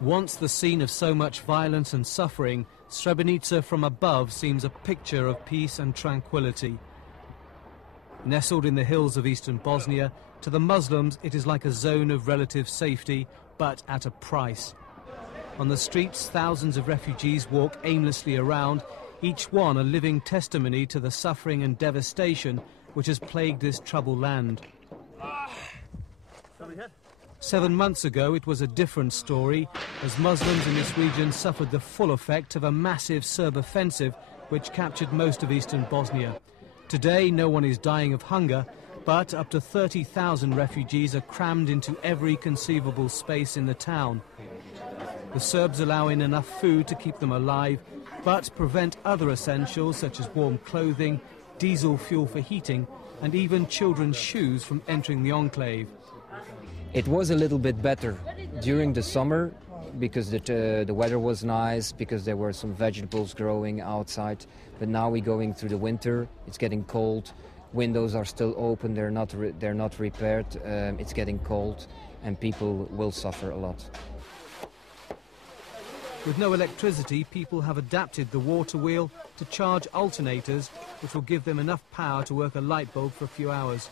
Once the scene of so much violence and suffering, Srebrenica from above seems a picture of peace and tranquility. Nestled in the hills of eastern Bosnia, to the Muslims it is like a zone of relative safety, but at a price. On the streets, thousands of refugees walk aimlessly around, each one a living testimony to the suffering and devastation which has plagued this troubled land. 7 months ago it was a different story, as Muslims in this region suffered the full effect of a massive Serb offensive which captured most of eastern Bosnia. Today no one is dying of hunger, but up to 30,000 refugees are crammed into every conceivable space in the town. The Serbs allow in enough food to keep them alive, but prevent other essentials such as warm clothing, diesel fuel for heating, and even children's shoes from entering the enclave. It was a little bit better during the summer because the weather was nice, because there were some vegetables growing outside. But now we're going through the winter, it's getting cold, windows are still open, they're not repaired, it's getting cold, and people will suffer a lot. With no electricity, people have adapted the water wheel to charge alternators, which will give them enough power to work a light bulb for a few hours.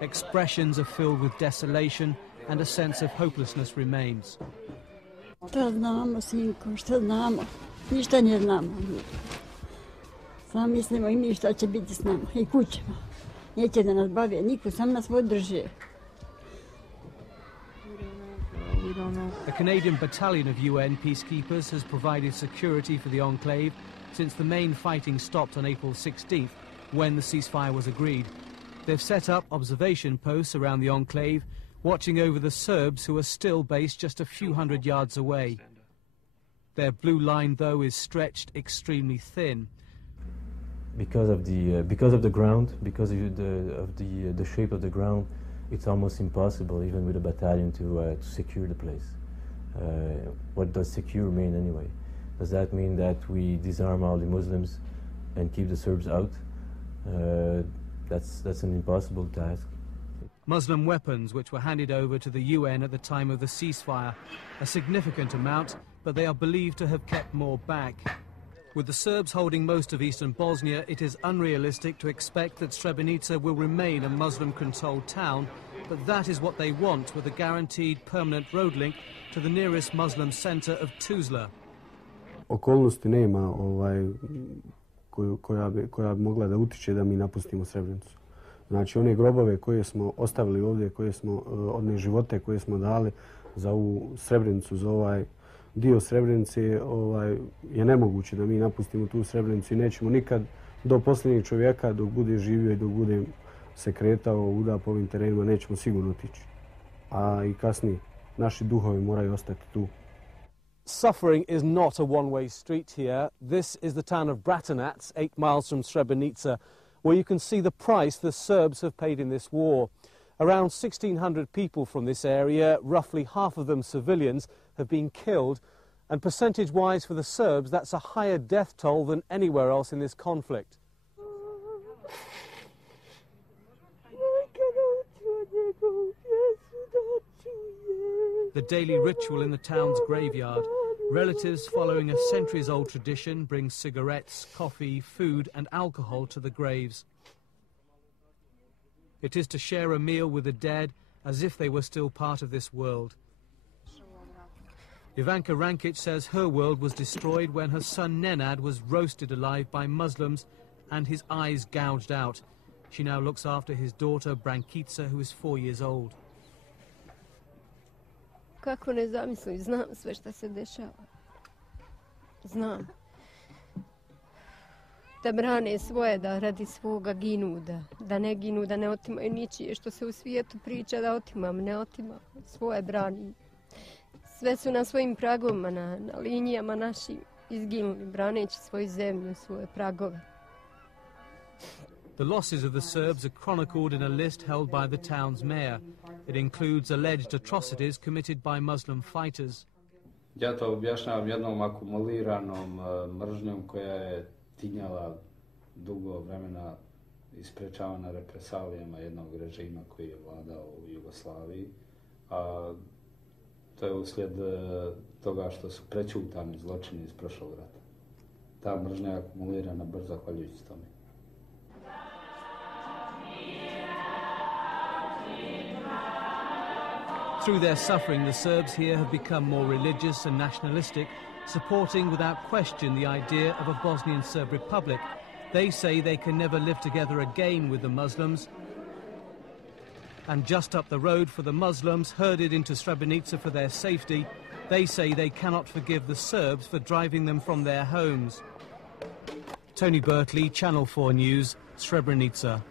Expressions are filled with desolation and a sense of hopelessness remains. Šta znamo, sinko, šta znamo? Ništa ne znamo. Samo mislimo i mi šta će biti s nama i kućemo. Neće da nas bave niko, sam nas podrži. A Canadian battalion of UN peacekeepers has provided security for the enclave since the main fighting stopped on April 16th, when the ceasefire was agreed. They've set up observation posts around the enclave, watching over the Serbs who are still based just a few hundred yards away. Their blue line, though, is stretched extremely thin. Because of the ground, because of the shape of the ground, it's almost impossible, even with a battalion, to secure the place. What does secure mean anyway? Does that mean that we disarm all the Muslims and keep the Serbs out? That's an impossible task. Muslim weapons which were handed over to the UN at the time of the ceasefire, a significant amount, but they are believed to have kept more back. With the Serbs holding most of eastern Bosnia, it is unrealistic to expect that Srebrenica will remain a Muslim-controlled town, but that is what they want, with a guaranteed permanent road link to the nearest Muslim center of Tuzla. Okolnosti nema koja bi mogla da utiče da mi napustimo Srebrenicu. Znači one grobove koje smo ostavili ovdje, one živote koje smo dali za ovu Srebrenicu, za ovaj dio Srebrenice, je nemoguće da mi napustimo tu Srebrenicu i nećemo nikad do posljednjeg čovjeka, dok bude živio i dok bude se kretao uda po ovim terenima, nećemo sigurno otići. A i kasnije naši duhovi moraju ostati tu. Suffering is not a one-way street here. This is the town of Bratunac, 8 miles from Srebrenica, where you can see the price the Serbs have paid in this war. Around 1,600 people from this area, roughly half of them civilians, have been killed, and percentage-wise for the Serbs, that's a higher death toll than anywhere else in this conflict. The daily ritual in the town's graveyard. Relatives following a centuries-old tradition bring cigarettes, coffee, food and alcohol to the graves. It is to share a meal with the dead as if they were still part of this world. Ivanka Rankic says her world was destroyed when her son Nenad was roasted alive by Muslims and his eyes gouged out. She now looks after his daughter Brankica, who is 4 years old. Kako ne zamislim, znam sve šta se dešava. Znam. Da brane svoje, da radi svoga ginu, da ne ginu, da ne otimaju ničije. Što se u svijetu priča da otimam, ne otimam. Svoje branim. Sve su na svojim pragovima, na linijama našim izginuli, braneći svoju zemlju, svoje pragove. The losses of the Serbs are chronicled in a list held by the town's mayor. It includes alleged atrocities committed by Muslim fighters. Ja to objašnjavam jednom akumuliranom mržnjom koja je tinjala dugo vremena isprečavana represalijama jednog režima koji je vladao u Jugoslaviji, a to je uslijed toga što su prećutani zločini iz prošlog rata. Ta mržnja je akumulirana brzo zahvaljujući tome. Through their suffering, the Serbs here have become more religious and nationalistic, supporting without question the idea of a Bosnian Serb republic. They say they can never live together again with the Muslims. And just up the road for the Muslims, herded into Srebrenica for their safety, they say they cannot forgive the Serbs for driving them from their homes. Tony Bertley, Channel 4 News, Srebrenica.